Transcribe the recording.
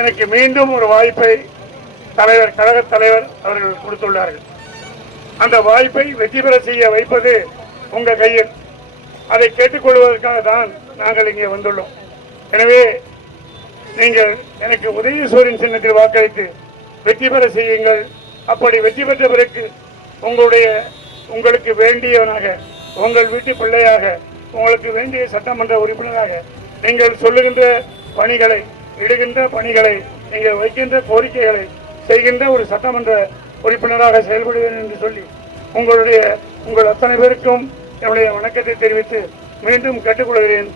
எனக்கு மீண்டும் ஒரு வாய்ப்பை கழக தலைவர் அவர்கள் கொடுத்துள்ளார்கள். அந்த வாய்ப்பை வெற்றி பெற செய்ய வைப்பது உங்க கையில். அதை கேட்டுக்கொள்வதற்காக தான் நாங்கள் இங்கே வந்துள்ளோம். எனவே நீங்கள் எனக்கு உதயசூரியன் சின்னத்தில் வாக்களித்து வெற்றி பெற செய்யுங்கள். அப்படி வெற்றி பெற்ற பிறகு உங்களுக்கு வேண்டியவனாக, உங்கள் வீட்டு பிள்ளையாக, உங்களுக்கு வேண்டிய சட்டமன்ற உறுப்பினராக நீங்கள் சொல்லுகின்ற பணிகளை, இடுகின்ற பணிகளை, நீங்கள் வைக்கின்ற கோரிக்கைகளை செய்கின்ற ஒரு சட்டமன்ற உறுப்பினராக செயல்படுவேன் என்று சொல்லி உங்கள் அத்தனை பேருக்கும் என்னுடைய வணக்கத்தை தெரிவித்து மீண்டும் கேட்டுக்கொள்கிறேன்.